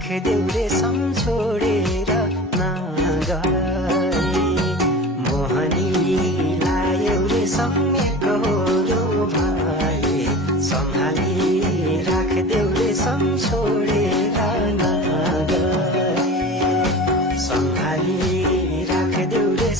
राखदेऊ रे छोडेर नगए मोहनीलाई एउटै सम्मेको रो भाइ सम्हाली राखदेऊ रे छोडेर नगए सम्हाली राखदेऊ रे